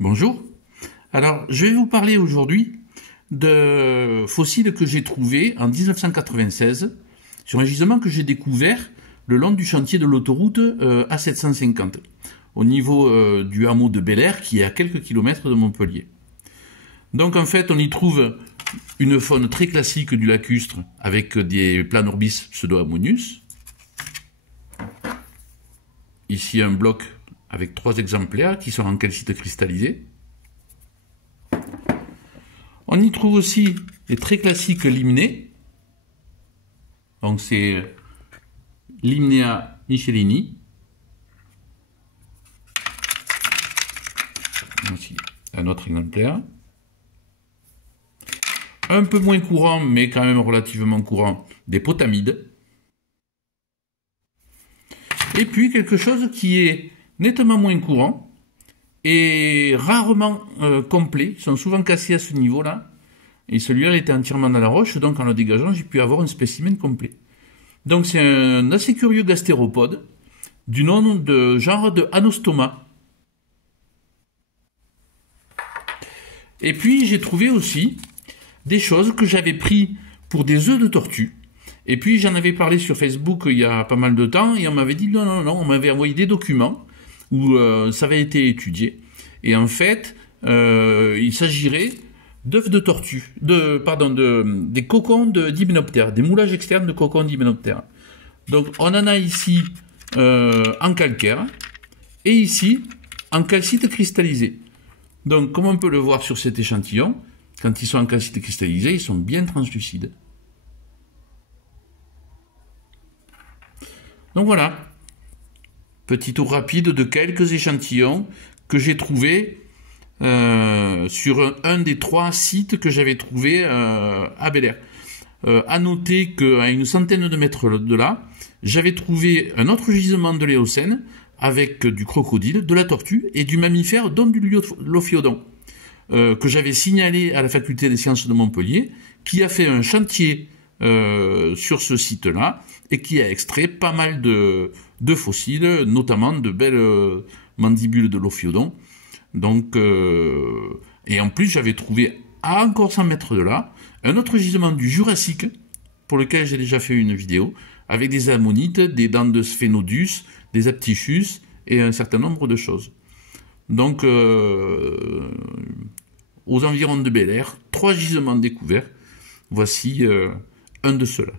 Bonjour. Alors, je vais vous parler aujourd'hui de fossiles que j'ai trouvés en 1996 sur un gisement que j'ai découvert le long du chantier de l'autoroute A750, au niveau du hameau de Bel-Air, qui est à quelques kilomètres de Montpellier. Donc en fait, on y trouve une faune très classique du lacustre avec des Planorbis pseudo-ammonius. Ici un bloc avec 3 exemplaires qui sont en calcite cristallisé. On y trouve aussi les très classiques limnés. Donc c'est Limnea michelini. Ici un autre exemplaire. Un peu moins courant, mais quand même relativement courant, des potamides. Et puis quelque chose qui est nettement moins courant et rarement complet. Ils sont souvent cassés à ce niveau-là. Et celui-là était entièrement dans la roche, donc en le dégageant, j'ai pu avoir un spécimen complet. Donc c'est un assez curieux gastéropode du nom de genre de Anostoma. Et puis j'ai trouvé aussi des choses que j'avais pris pour des œufs de tortue. Et puis j'en avais parlé sur Facebook il y a pas mal de temps et on m'avait dit non, on m'avait envoyé des documents où ça avait été étudié. Et en fait, il s'agirait d'œufs de tortue, des cocons d'hyménoptères, des moulages externes de cocons d'hyménoptères. Donc on en a ici en calcaire et ici en calcite cristallisé. Donc comme on peut le voir sur cet échantillon, quand ils sont en calcite cristallisé, ils sont bien translucides. Donc voilà, petit tour rapide de quelques échantillons que j'ai trouvés sur un des 3 sites que j'avais trouvés à Bel-Air. À noter qu'à une centaine de mètres de là, j'avais trouvé un autre gisement de l'éocène avec du crocodile, de la tortue et du mammifère, dont du lophiodon, que j'avais signalé à la faculté des sciences de Montpellier, qui a fait un chantier sur ce site-là et qui a extrait pas mal de fossiles, notamment de belles mandibules de lophiodon. Donc, et en plus, j'avais trouvé à encore 100 mètres de là un autre gisement du Jurassique, pour lequel j'ai déjà fait une vidéo, avec des ammonites, des dents de sphénodus, des aptychus et un certain nombre de choses. Donc, aux environs de Bel-Air, 3 gisements découverts. Voici un de ceux-là.